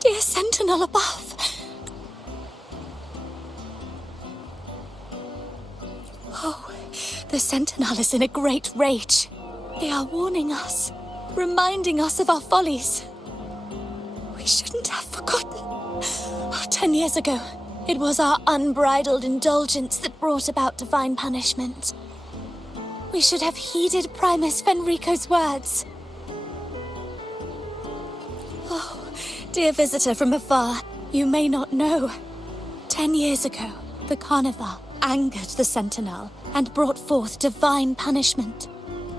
Dear Sentinel above. Oh, the Sentinel is in a great rage. They are warning us, reminding us of our follies. We shouldn't have forgotten. 10 years ago, it was our unbridled indulgence that brought about divine punishment. We should have heeded Primus Fenrico's words. Oh, dear visitor from afar, you may not know. 10 years ago, the Carnival angered the Sentinel and brought forth divine punishment.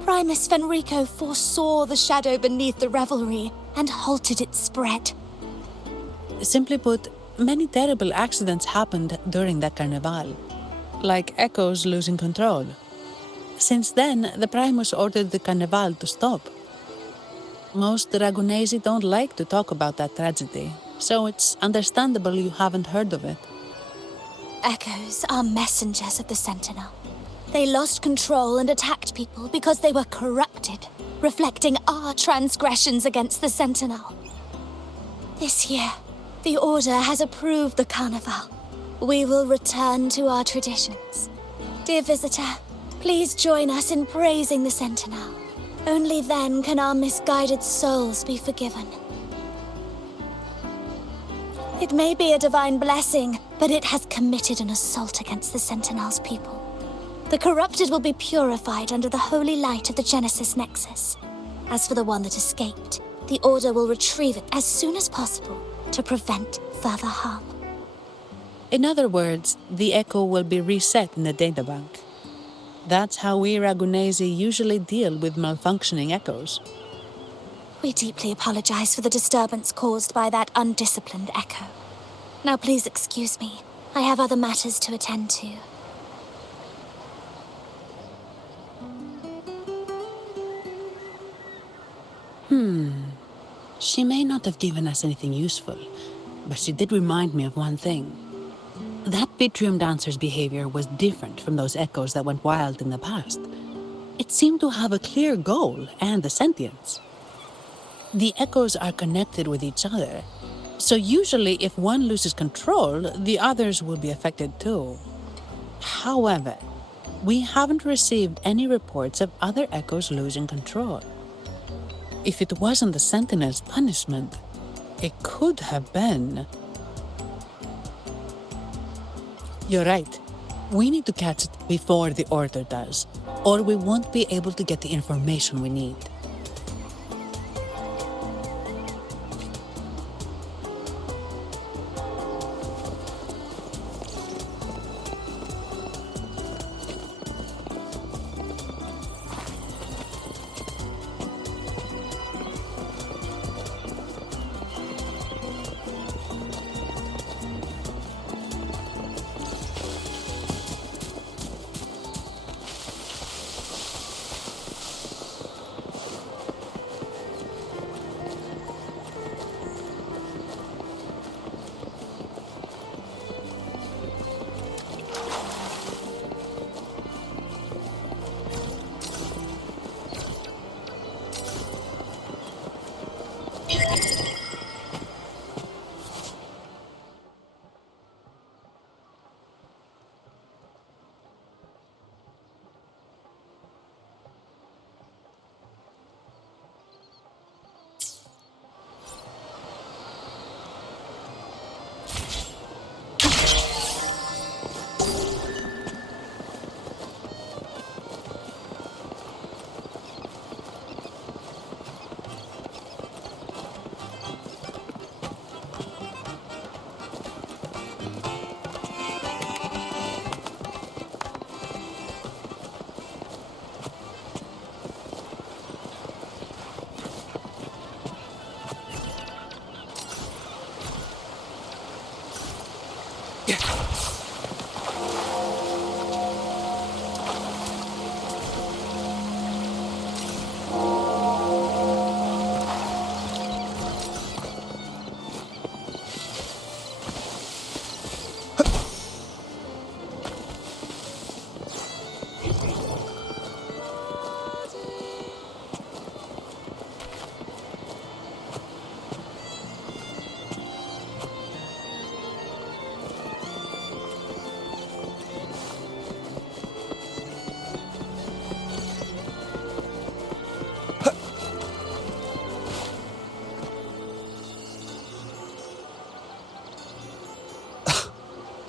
Primus Fenrico foresaw the shadow beneath the revelry and halted its spread. Simply put, many terrible accidents happened during that Carnival, like echoes losing control. Since then, the Primus ordered the Carnival to stop. Most Ragunesi don't like to talk about that tragedy, so it's understandable you haven't heard of it. Echoes are messengers of the Sentinel. They lost control and attacked people because they were corrupted, reflecting our transgressions against the Sentinel. This year, the Order has approved the Carnival. We will return to our traditions. Dear visitor, please join us in praising the Sentinel. Only then can our misguided souls be forgiven. It may be a divine blessing, but it has committed an assault against the Sentinel's people. The corrupted will be purified under the holy light of the Genesis Nexus. As for the one that escaped, the Order will retrieve it as soon as possible to prevent further harm. In other words, the echo will be reset in the databank. That's how we Ragunesi usually deal with malfunctioning echoes. We deeply apologize for the disturbance caused by that undisciplined echo. Now please excuse me. I have other matters to attend to. She may not have given us anything useful, but she did remind me of one thing. That Vitrium dancer's behavior was different from those echoes that went wild in the past. It seemed to have a clear goal and a sentience. The echoes are connected with each other, so usually if one loses control, the others will be affected too. However, we haven't received any reports of other echoes losing control. If it wasn't the Sentinel's punishment, it could have been... You're right. We need to catch it before the Order does. or we won't be able to get the information we need.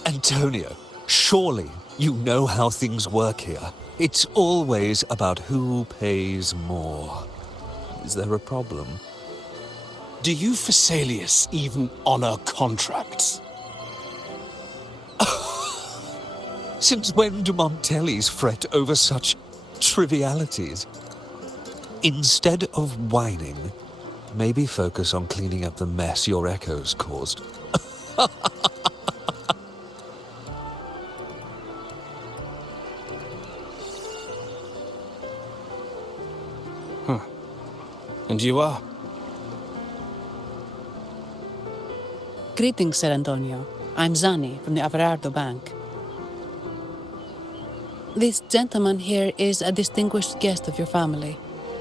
Antonio, surely you know how things work here. It's always about who pays more. Is there a problem? Do you Phasaelius even honor contracts? Since when do Montellis fret over such trivialities? Instead of whining, maybe focus on cleaning up the mess your echoes caused. And you are? Greetings, Sir Antonio. I'm Zani from the Averardo Bank. This gentleman here is a distinguished guest of your family.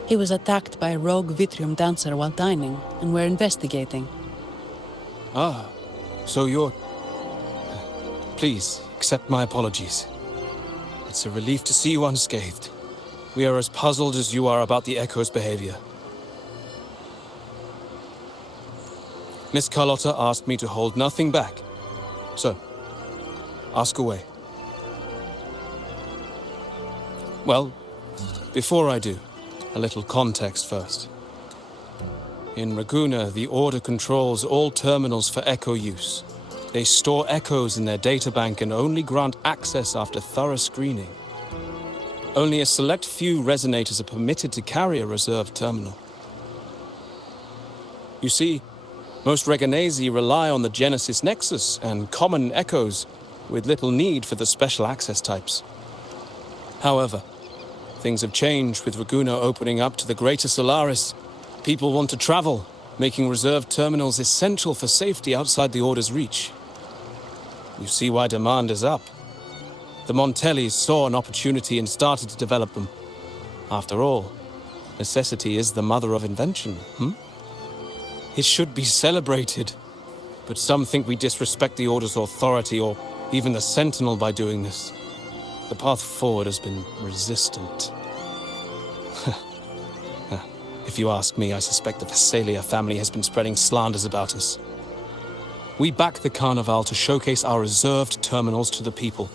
He was attacked by a rogue Vitrium dancer while dining, and we're investigating. Ah, so you're... Please, accept my apologies. It's a relief to see you unscathed. We are as puzzled as you are about the Echo's behavior. Miss Carlotta asked me to hold nothing back. So, ask away. Well, before I do, a little context first. In Raguna, the Order controls all terminals for Echo use. They store echoes in their databank and only grant access after thorough screening. Only a select few resonators are permitted to carry a reserved terminal. You see, most Reganesi rely on the Genesis Nexus and common echoes, with little need for the special access types. However, things have changed with Raguna opening up to the greater Solaris. People want to travel, making reserved terminals essential for safety outside the Order's reach. You see why demand is up. The Montellis saw an opportunity and started to develop them. After all, necessity is the mother of invention, It should be celebrated, but some think we disrespect the Order's authority or even the Sentinel by doing this. The path forward has been resistant. If you ask me, I suspect the Phasalia family has been spreading slanders about us. We back the Carnival to showcase our reserved terminals to the people.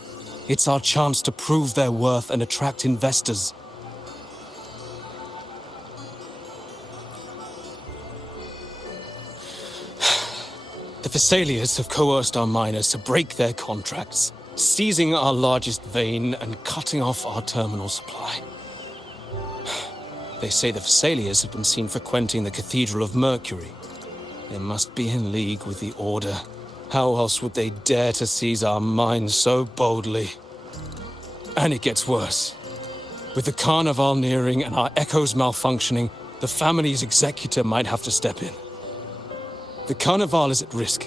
It's our chance to prove their worth and attract investors. The Thessalians have coerced our miners to break their contracts, seizing our largest vein and cutting off our terminal supply. They say the Thessalians have been seen frequenting the Cathedral of Mercury. They must be in league with the Order. How else would they dare to seize our mines so boldly? And it gets worse. With the Carnival nearing and our echoes malfunctioning, the family's executor might have to step in. The Carnival is at risk.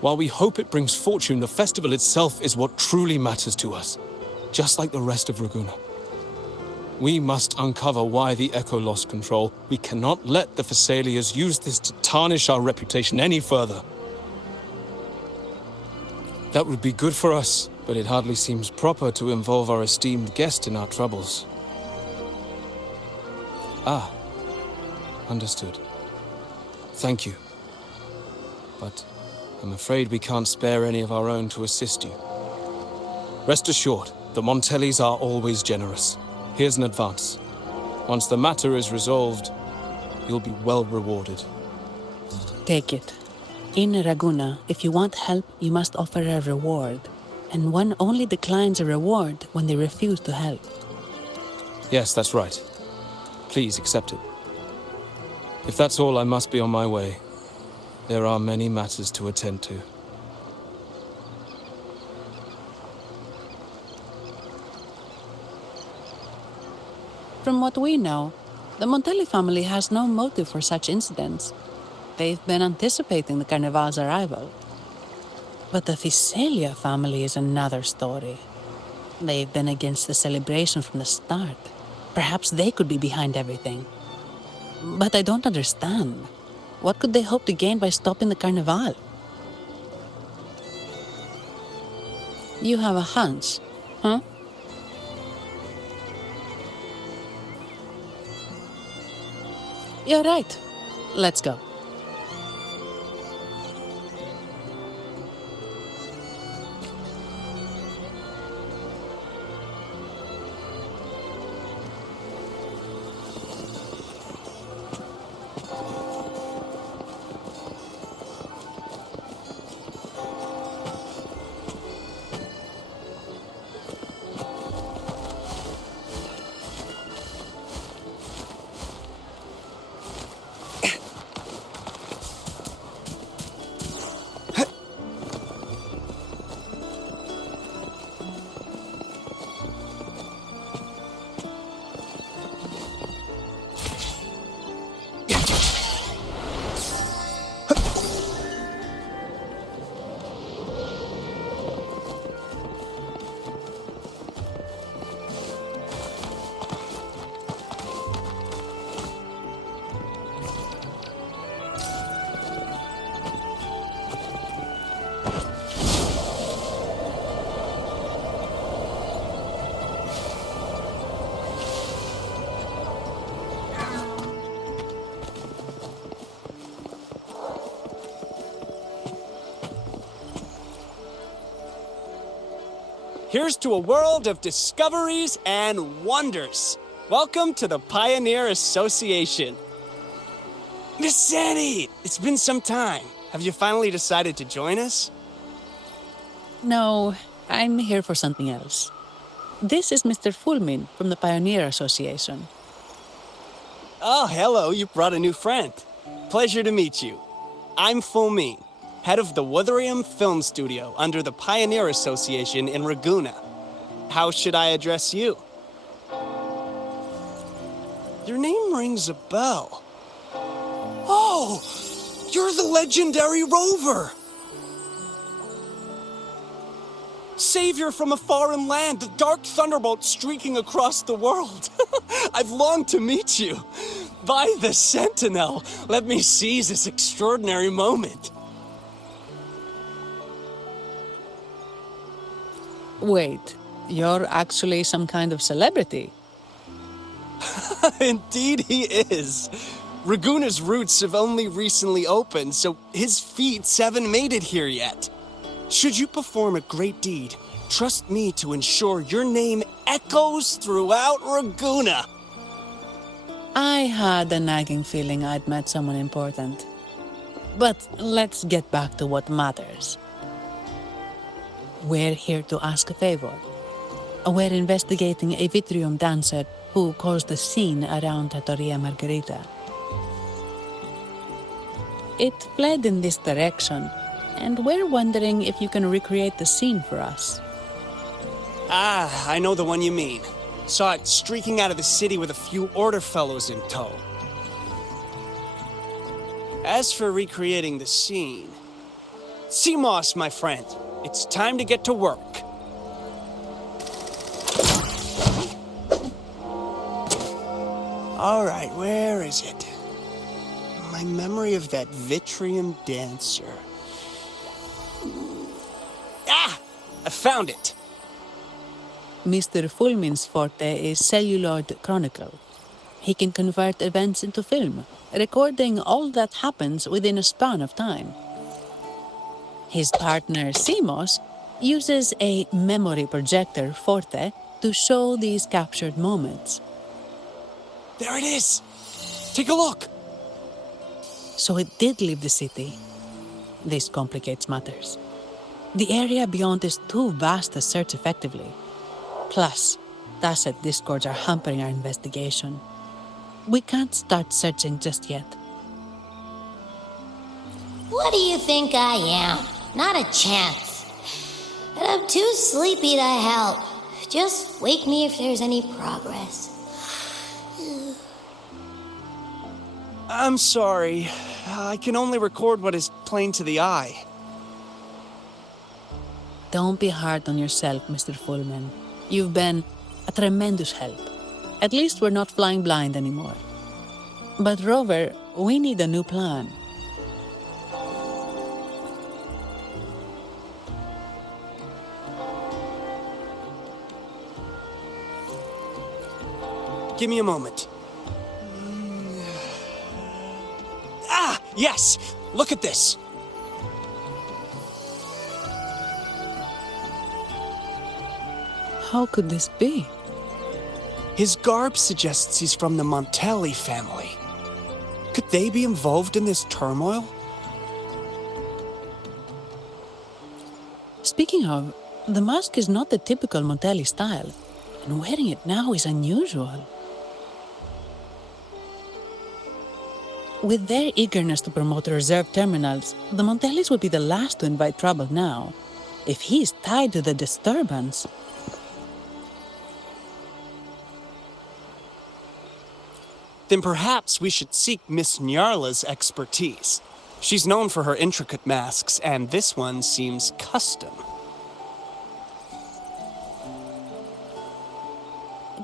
While we hope it brings fortune, the festival itself is what truly matters to us, just like the rest of Ragunna. We must uncover why the Echo lost control. We cannot let the Thessalians use this to tarnish our reputation any further. That would be good for us, but it hardly seems proper to involve our esteemed guest in our troubles. Ah, understood. Thank you. But I'm afraid we can't spare any of our own to assist you. Rest assured, the Montellis are always generous. Here's an advance. Once the matter is resolved, you'll be well rewarded. Take it. In Ragunna, if you want help, you must offer a reward. And one only declines a reward when they refuse to help. Yes, that's right. Please accept it. If that's all, I must be on my way. There are many matters to attend to. From what we know, the Montelli family has no motive for such incidents. They've been anticipating the Carnival's arrival. But the Visalia family is another story. They've been against the celebration from the start. Perhaps they could be behind everything. But I don't understand. What could they hope to gain by stopping the Carnival? You have a hunch, huh? You're right. Let's go. Here's to a world of discoveries and wonders. Welcome to the Pioneer Association. Miss Sandy, it's been some time. Have you finally decided to join us? No, I'm here for something else. This is Mr. Fulmin from the Pioneer Association. Oh, hello, you brought a new friend. Pleasure to meet you. I'm Fulmin, head of the Wuthering Film Studio under the Pioneer Association in Ragunna. How should I address you? Your name rings a bell. Oh, you're the legendary Rover! Savior from a foreign land, the dark thunderbolt streaking across the world. I've longed to meet you. By the Sentinel, let me seize this extraordinary moment. Wait, you're actually some kind of celebrity? Indeed he is. Ragunna's roots have only recently opened, so his feats haven't made it here yet. Should you perform a great deed, Trust me to ensure your name echoes throughout Ragusa. I had a nagging feeling I'd met someone important. But let's get back to what matters. We're here to ask a favor. We're investigating a Vitrium dancer who caused a scene around Trattoria Margherita. It fled in this direction, and we're wondering if you can recreate the scene for us. Ah, I know the one you mean. Saw it streaking out of the city with a few order fellows in tow. As for recreating the scene... CMOS, my friend, it's time to get to work. All right, where is it? My memory of that Vitrium dancer. Ah! I found it! Mr. Fulmin's forte is celluloid chronicle. He can convert events into film, recording all that happens within a span of time. His partner, CMOS, uses a memory projector forte to show these captured moments. There it is! Take a look! So it did leave the city. This complicates matters. The area beyond is too vast to search effectively. Plus, Tacet discords are hampering our investigation. We can't start searching just yet. What do you think I am? Not a chance. And I'm too sleepy to help. Just wake me if there's any progress. I'm sorry. I can only record what is plain to the eye. Don't be hard on yourself, Mr. Fullman. You've been a tremendous help. At least we're not flying blind anymore. But Rover, we need a new plan. Give me a moment. Ah, yes! Look at this! How could this be? His garb suggests he's from the Montelli family. Could they be involved in this turmoil? Speaking of, the mask is not the typical Montelli style, and wearing it now is unusual. With their eagerness to promote reserve terminals, the Montellis would be the last to invite trouble now. If he's tied to the disturbance... Then perhaps we should seek Miss Nyarla's expertise. She's known for her intricate masks, and this one seems custom.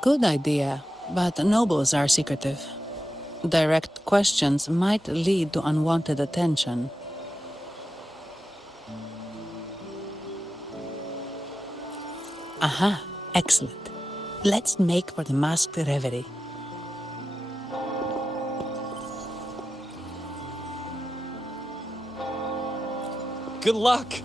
Good idea, but nobles are secretive. Direct questions might lead to unwanted attention. Aha, excellent. Let's make for the masked reverie. Good luck!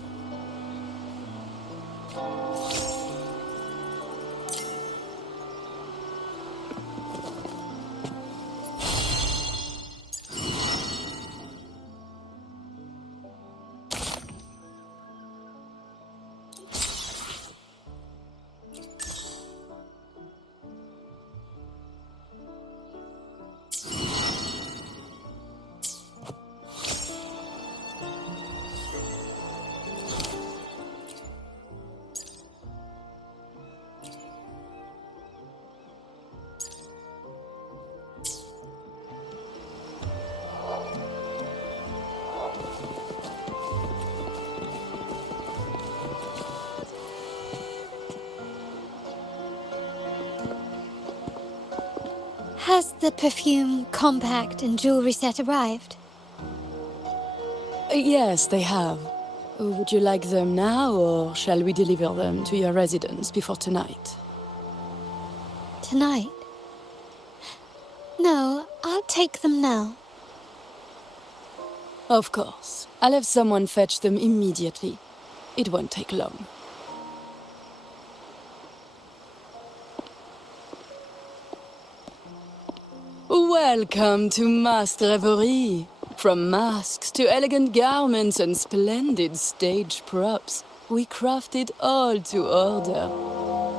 Has the perfume, compact, and jewelry set arrived? Yes, they have. Would you like them now, or shall we deliver them to your residence before tonight? Tonight? No, I'll take them now. Of course. I'll have someone fetch them immediately. It won't take long. Welcome to Masked Reverie. From masks to elegant garments and splendid stage props, we craft it all to order.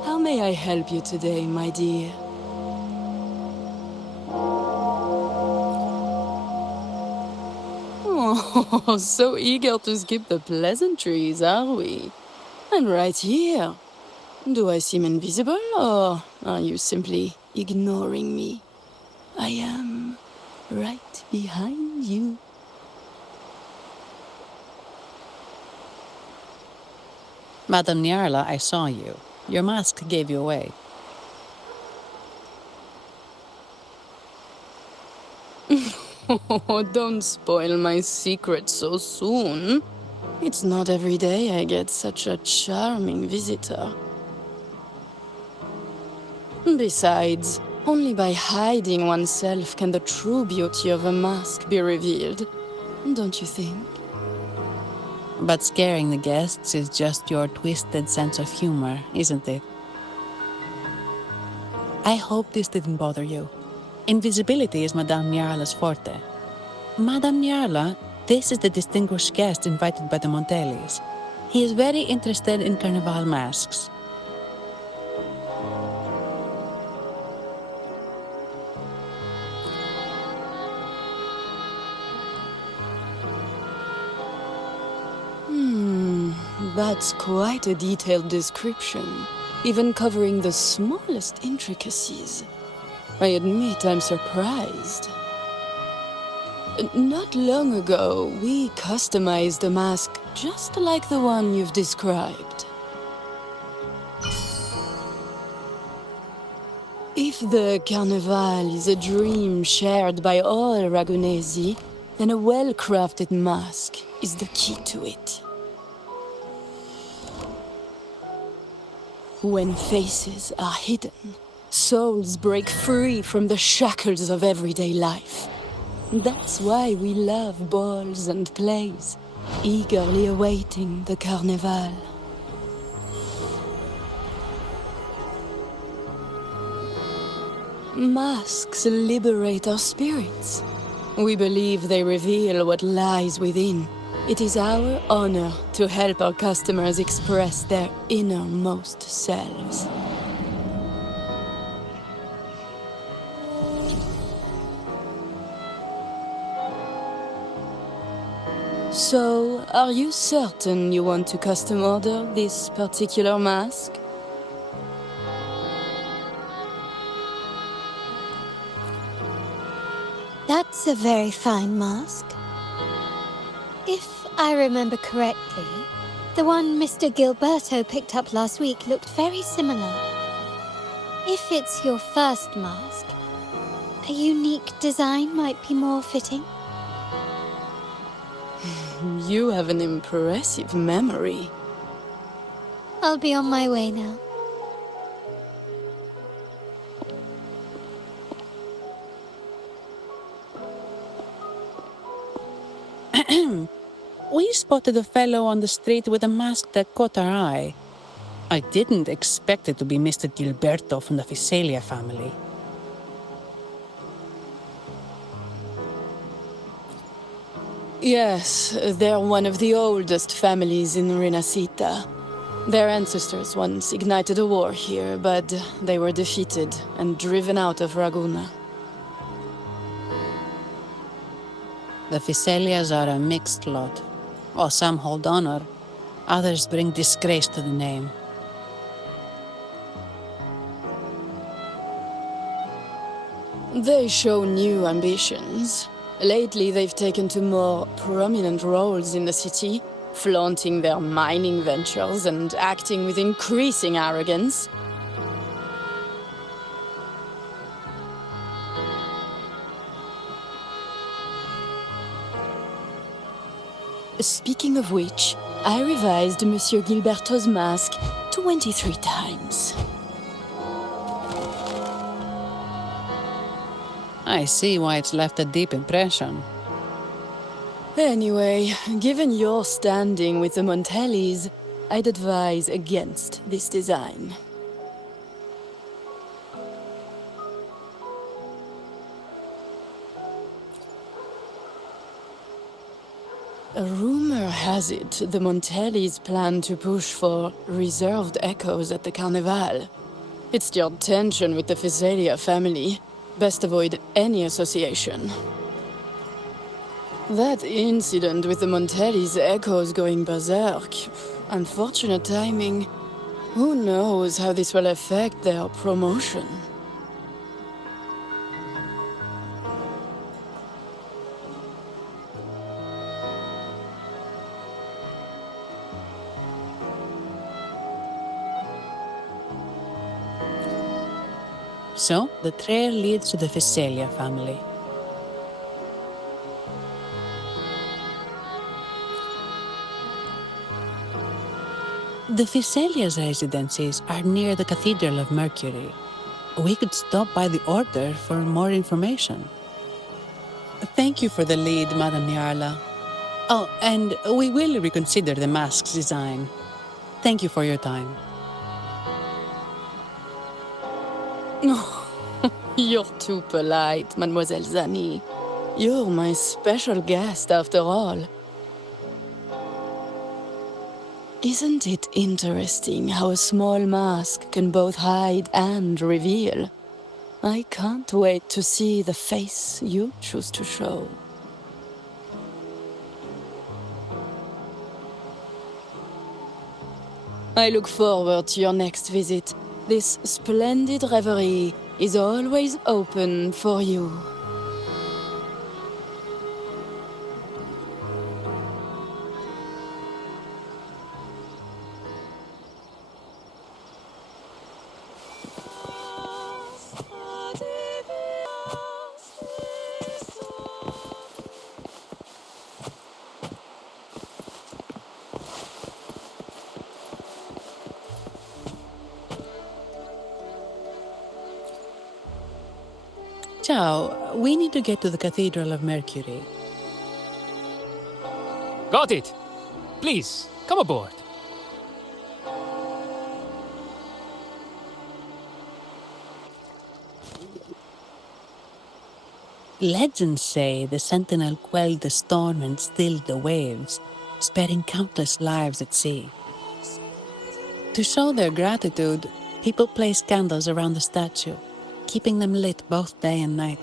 How may I help you today, my dear? Oh, so eager to skip the pleasantries, are we? I'm right here. Do I seem invisible, or are you simply ignoring me? I am right behind you. Madame Nyarla, I saw you. Your mask gave you away. Oh, don't spoil my secret so soon. It's not every day I get such a charming visitor. Besides, only by hiding oneself can the true beauty of a mask be revealed. Don't you think? But scaring the guests is just your twisted sense of humor, isn't it? I hope this didn't bother you. Invisibility is Madame Nyarla's forte. Madame Nyarla, this is the distinguished guest invited by the Montellis. He is very interested in carnival masks. That's quite a detailed description, even covering the smallest intricacies. I admit I'm surprised. Not long ago, we customized a mask just like the one you've described. If the Carnival is a dream shared by all Ragunesi, then a well-crafted mask is the key to it. When faces are hidden, souls break free from the shackles of everyday life. That's why we love balls and plays, eagerly awaiting the Carnival. Masks liberate our spirits. We believe they reveal what lies within. It is our honor to help our customers express their innermost selves. So, are you certain you want to custom order this particular mask? That's a very fine mask. If I remember correctly, the one Mr. Gilberto picked up last week looked very similar. If it's your first mask, a unique design might be more fitting. You have an impressive memory. I'll be on my way now. We spotted a fellow on the street with a mask that caught our eye. I didn't expect it to be Mr. Gilberto from the Visalia family. Yes, they're one of the oldest families in Renacita. Their ancestors once ignited a war here, but they were defeated and driven out of Raguna. The Visalias are a mixed lot. While some hold honor, others bring disgrace to the name. They show new ambitions. Lately, they've taken to more prominent roles in the city, flaunting their mining ventures and acting with increasing arrogance. Speaking of which, I revised Monsieur Gilberto's mask 23 times. I see why it's left a deep impression. Anyway, given your standing with the Montellis, I'd advise against this design. A rumor has it the Montellis plan to push for reserved echoes at the Carnival. It's the tension with the Physalia family. Best avoid any association. That incident with the Montellis' echoes going berserk. Unfortunate timing. Who knows how this will affect their promotion? So, the trail leads to the Physalia family. The Physalia's residencies are near the Cathedral of Mercury. We could stop by the Order for more information. Thank you for the lead, Madame Nyarla. Oh, and we will reconsider the mask's design. Thank you for your time. You're too polite, Mademoiselle Zani. You're my special guest, after all. Isn't it interesting how a small mask can both hide and reveal? I can't wait to see the face you choose to show. I look forward to your next visit. This splendid reverie is always open for you. Ciao, we need to get to the Cathedral of Mercury. Got it. Please, come aboard. Legends say the Sentinel quelled the storm and stilled the waves, sparing countless lives at sea. To show their gratitude, people place candles around the statue, keeping them lit both day and night.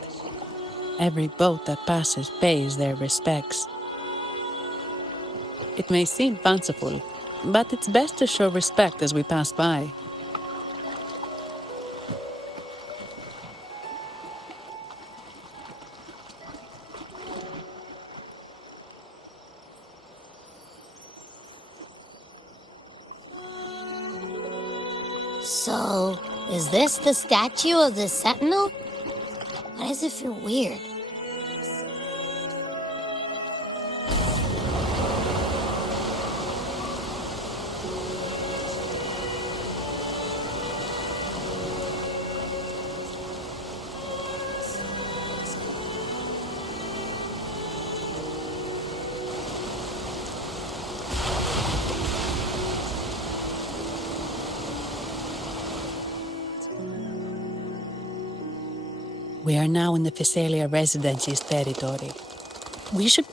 Every boat that passes pays their respects. It may seem fanciful, but it's best to show respect as we pass by. So, is this the statue of the Sentinel? Why does it feel weird? We are now in the Physalia Residency's territory. We should...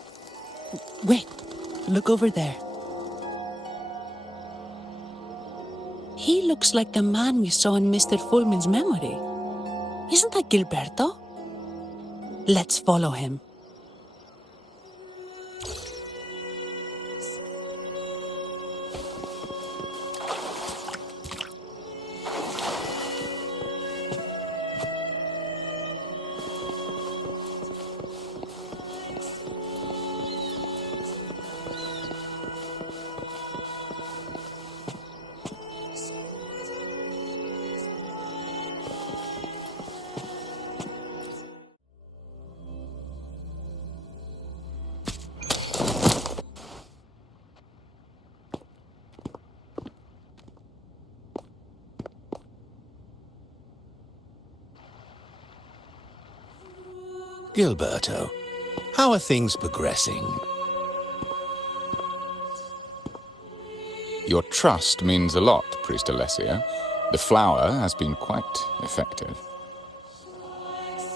Wait, look over there. He looks like the man we saw in Mr. Fulmin's memory. Isn't that Gilberto? Let's follow him. Gilberto, how are things progressing? Your trust means a lot, Priest Alessio. The flower has been quite effective.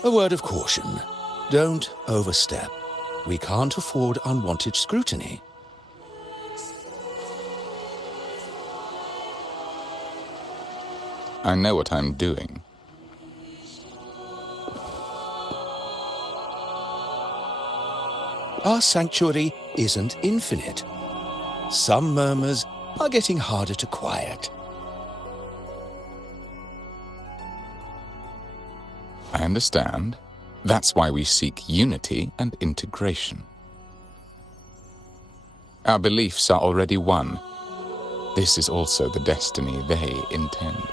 A word of caution. Don't overstep. We can't afford unwanted scrutiny. I know what I'm doing. Our sanctuary isn't infinite. Some murmurs are getting harder to quiet. I understand. That's why we seek unity and integration. Our beliefs are already one. This is also the destiny they intend.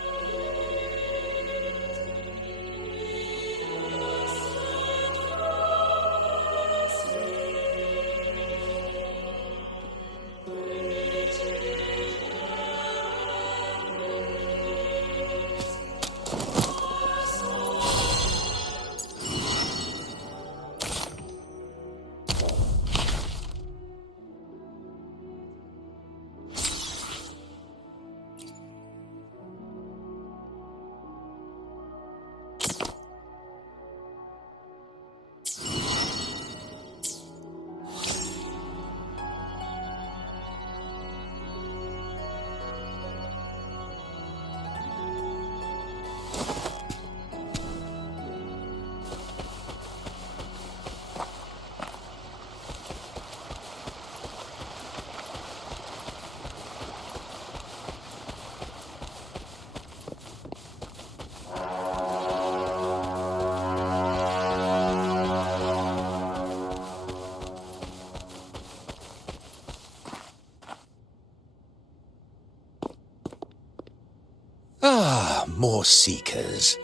More seekers.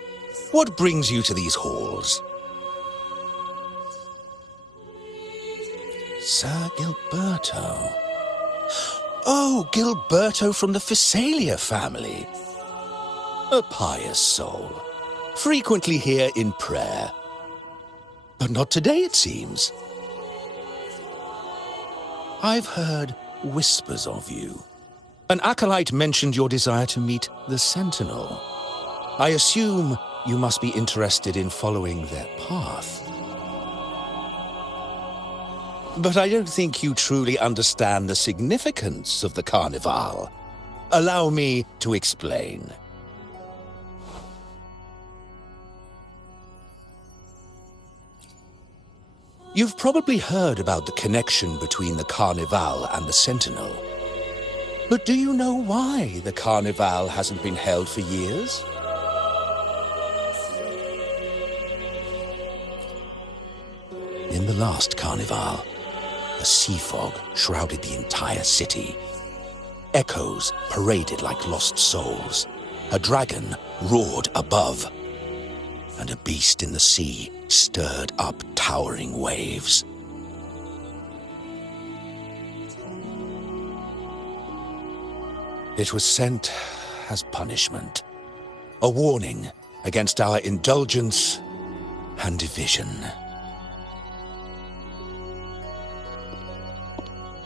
What brings you to these halls? Sir Gilberto. Oh, Gilberto from the Physalia family. A pious soul. Frequently here in prayer. But not today, it seems. I've heard whispers of you. An acolyte mentioned your desire to meet the Sentinel. I assume you must be interested in following their path. But I don't think you truly understand the significance of the Carnival. Allow me to explain. You've probably heard about the connection between the Carnival and the Sentinel. But do you know why the Carnival hasn't been held for years? In the last Carnival, a sea fog shrouded the entire city. Echoes paraded like lost souls. A dragon roared above. And a beast in the sea stirred up towering waves. It was sent as punishment. A warning against our indulgence and division.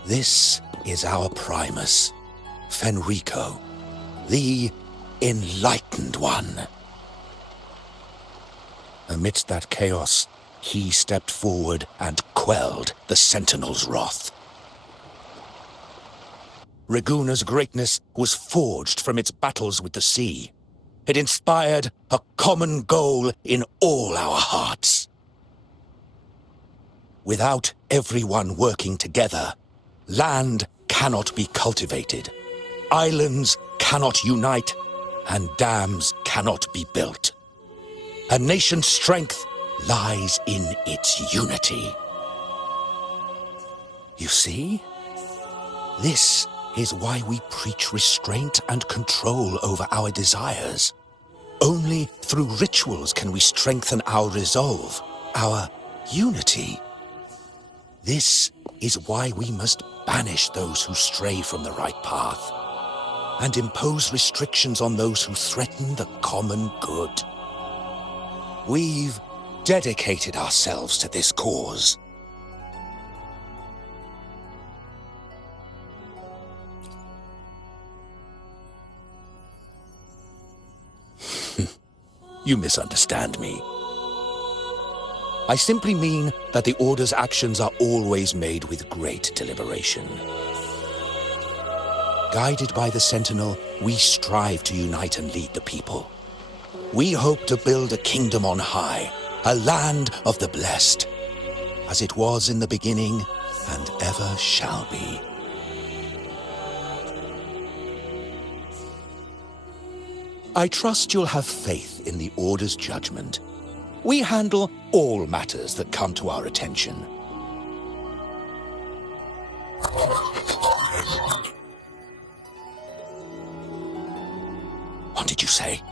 This is our Primus, Fenrico, the Enlightened One. Amidst that chaos, he stepped forward and quelled the Sentinel's wrath. Raguna's greatness was forged from its battles with the sea. It inspired a common goal in all our hearts. Without everyone working together, land cannot be cultivated, islands cannot unite, and dams cannot be built. A nation's strength lies in its unity. You see? This is why we preach restraint and control over our desires. Only through rituals can we strengthen our resolve, our unity. This is why we must banish those who stray from the right path, and impose restrictions on those who threaten the common good. We've dedicated ourselves to this cause. You misunderstand me. I simply mean that the Order's actions are always made with great deliberation. Guided by the Sentinel, we strive to unite and lead the people. We hope to build a kingdom on high, a land of the blessed, as it was in the beginning and ever shall be. I trust you'll have faith in the Order's judgment. We handle all matters that come to our attention. What did you say?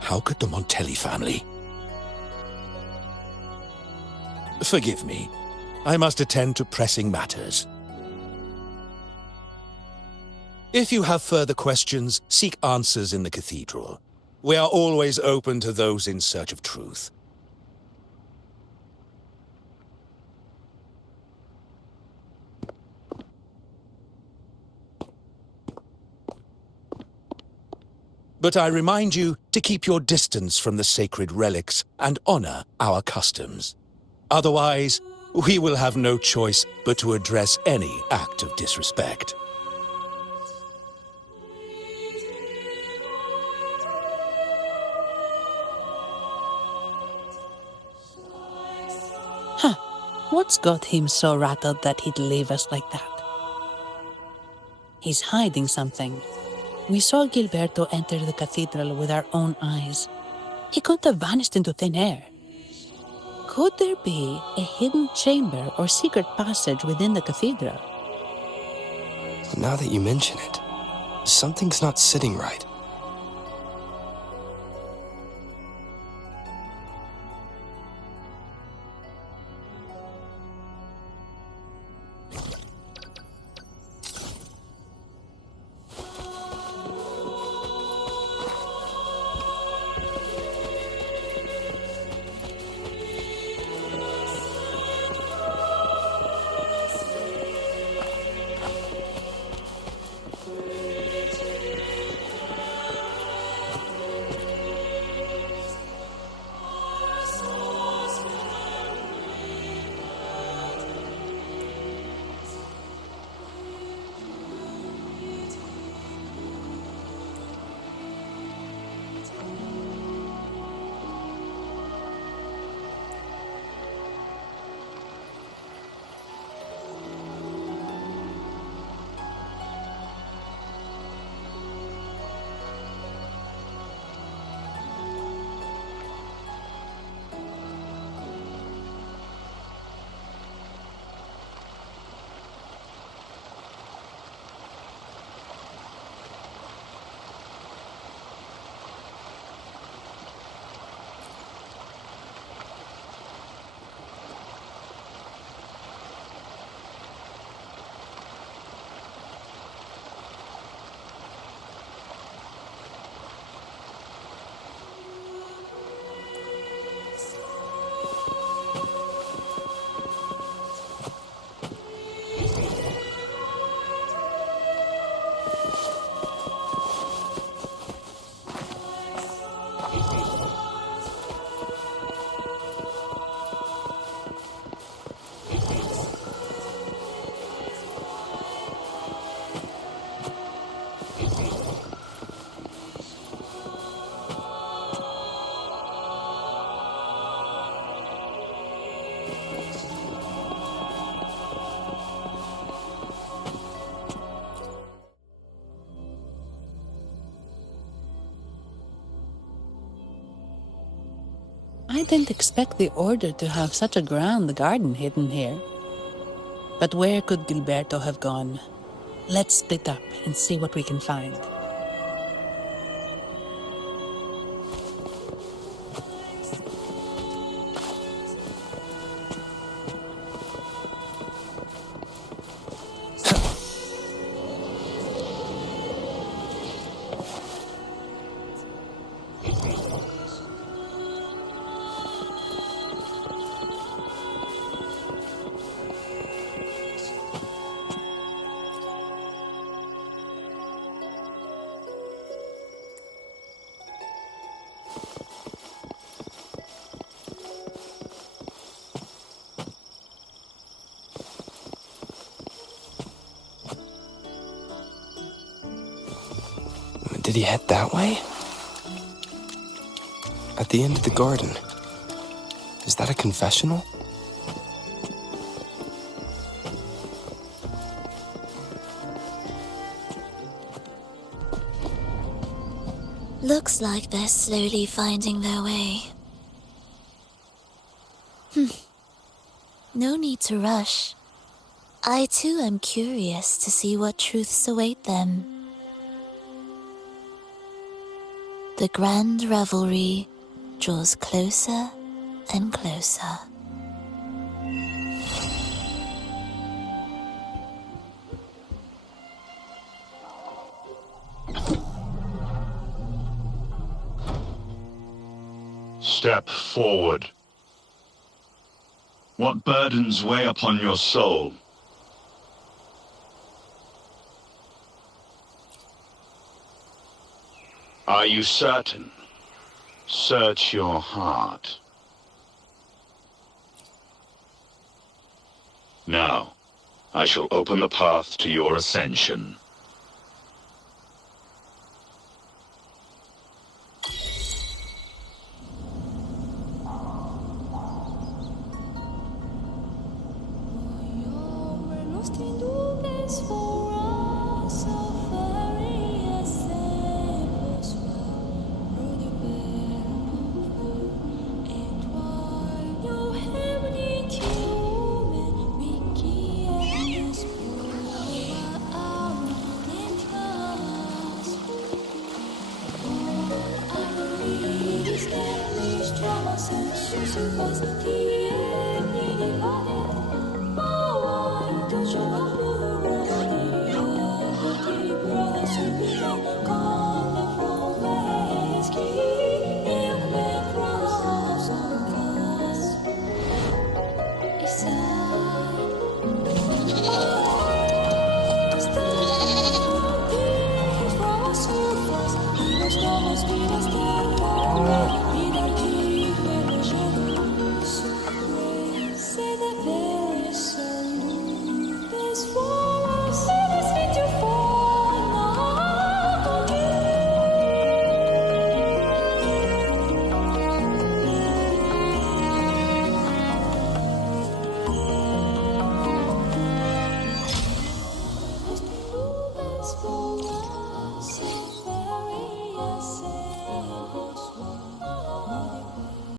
How could the Montelli family? Forgive me. I must attend to pressing matters. If you have further questions, seek answers in the cathedral. We are always open to those in search of truth. But I remind you to keep your distance from the sacred relics and honor our customs. Otherwise, we will have no choice but to address any act of disrespect. What's got him so rattled that he'd leave us like that? He's hiding something. We saw Gilberto enter the cathedral with our own eyes. He couldn't have vanished into thin air. Could there be a hidden chamber or secret passage within the cathedral? Now that you mention it, something's not sitting right. I didn't expect the Order to have such a grand garden hidden here. But where could Gilberto have gone? Let's split up and see what we can find. Did he head that way? At the end of the garden. Is that a confessional? Looks like they're slowly finding their way. No need to rush. I too am curious to see what truths await them. The grand revelry draws closer and closer. Step forward. What burdens weigh upon your soul? Are you certain? Search your heart. Now, I shall open the path to your ascension. Sensitivity.